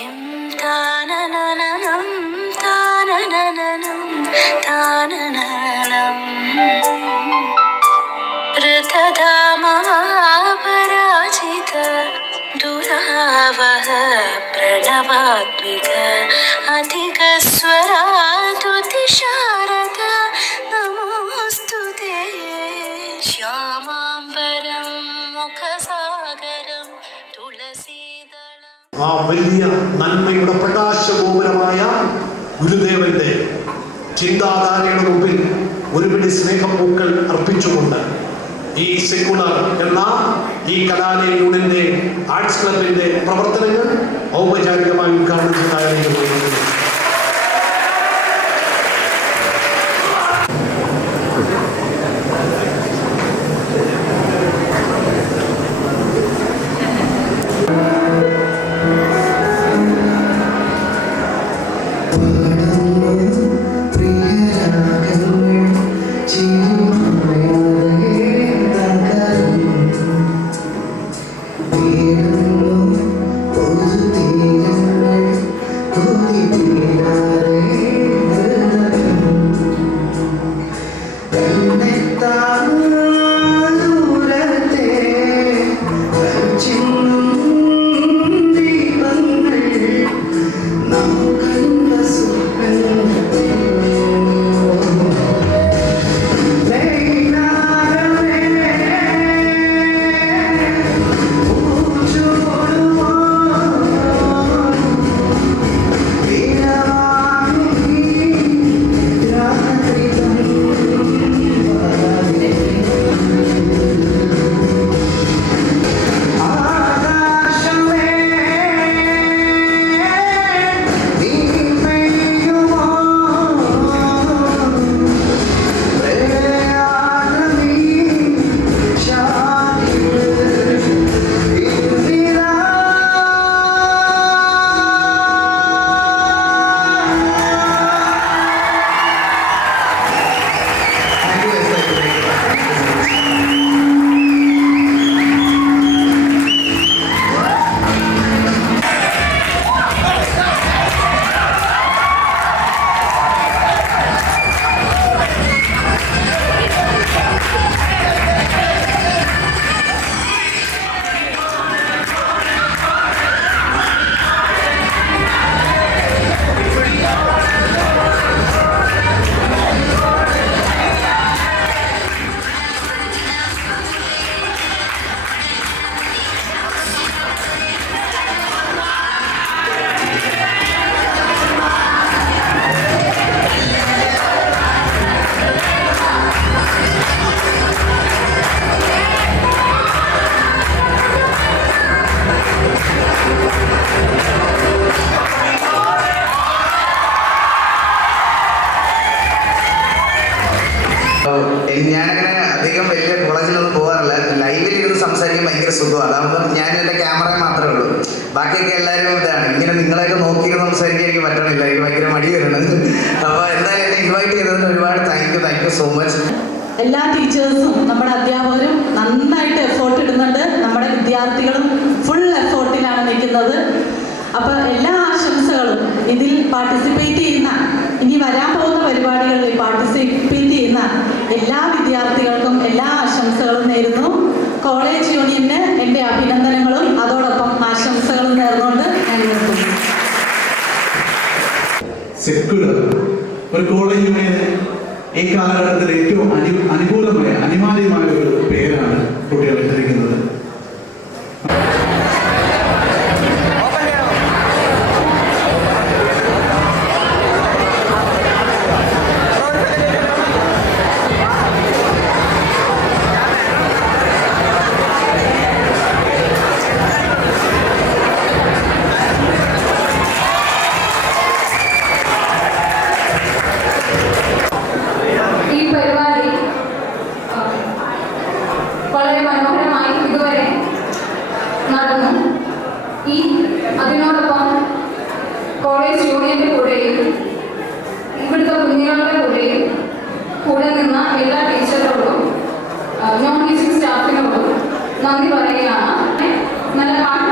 Kim താനനനം താനനനം താനനനം ഋതധാമപരാജിത ദുരാവഹ പ്രണവാത്മിക അധികസ്വരാതുതിശാരദ നമോസ്തുതേ ശ്യാമാംബരം മുഖസാഗരം തുളസീദളം. ആ വലിയ നന്മയുടെ പ്രകാശഗോപുരമായ ഗുരുദേവന്റെ ചിന്താധാരയുടെ മുമ്പിൽ ഒരുപിടി സ്നേഹപ്പൂക്കൾ അർപ്പിച്ചുകൊണ്ട് ഈ സെക്കുലർ എന്ന ഈ കലാലയ യൂണിയന്റെ ആർട്സ് ക്ലബിന്റെ പ്രവർത്തനങ്ങൾ ഔപചാരികമായി ഉദ്ഘാടനം ചെയ്തതായിരിക്കും. ഞാനങ്ങനെ അധികം വലിയ കോളേജിലൊന്നും പോകാറില്ല. ലൈവിൽ ഇരുന്ന് സംസാരിക്കാൻ ഭയങ്കര സുഖമാണ്. അതാകുമ്പോൾ ഞാൻ എൻ്റെ ക്യാമറ മാത്രമേ ഉള്ളൂ. ബാക്കിയൊക്കെ എല്ലാവരും ഇതാണ്. ഇങ്ങനെ നിങ്ങളെയൊക്കെ നോക്കിയിരുന്ന് സംസാരിക്കാൻ എനിക്ക് പറ്റണില്ല. എനിക്ക് ഭയങ്കര മടി വരുന്നത്. അപ്പോൾ എന്തായാലും എന്നെ ഇൻവൈറ്റ് ചെയ്തതിന് ഒരുപാട് താങ്ക് യു സോ മച്ച്. എല്ലാ ടീച്ചേഴ്സും നമ്മുടെ അധ്യാപകരും നന്നായിട്ട് എഫോർട്ട് ഇടുന്നുണ്ട്. നമ്മുടെ വിദ്യാർത്ഥികളും ഫുൾ എഫോർട്ടിലാണ് നിൽക്കുന്നത്. അപ്പോൾ എല്ലാ ആശംസകളും ഇതിൽ പാർട്ടിസിപ്പേറ്റ് ചെയ്യുന്ന, ഇനി വരാൻ പോകുന്ന പരിപാടികളിൽ പാർട്ടിസിപ്പേറ്റ് ചെയ്യുന്ന എല്ലാ വിദ്യാർത്ഥികൾക്കും എല്ലാ ആശംസകളും നേരുന്നു. കോളേജ് യൂണിയന് എൻ്റെ അഭിനന്ദനങ്ങളും അതോടൊപ്പം ആശംസകളും നേർന്നുകൊണ്ട് ഞാൻ നിർത്തുന്നു. സെക്കുലർ ഒരു കോളേജ് യൂണിയന് ഈ കാലഘട്ടത്തിൽ ഏറ്റവും അനുകൂലമായ അനിവാര്യമായ ഒരു പേരാണ് കുട്ടികൾ ധരിക്കുന്നത്. അതിനോടൊപ്പം കോളേജ് യൂണിയന്റെ കൂടെയും ഇവിടുത്തെ കുഞ്ഞുങ്ങളുടെ കൂടെയും കൂടെ നിന്ന എല്ലാ ടീച്ചറുകളോടും നോൺ ടീച്ചിങ് സ്റ്റാഫിനോടും നന്ദി പറയുകയാണ്. നല്ല പാട്ട്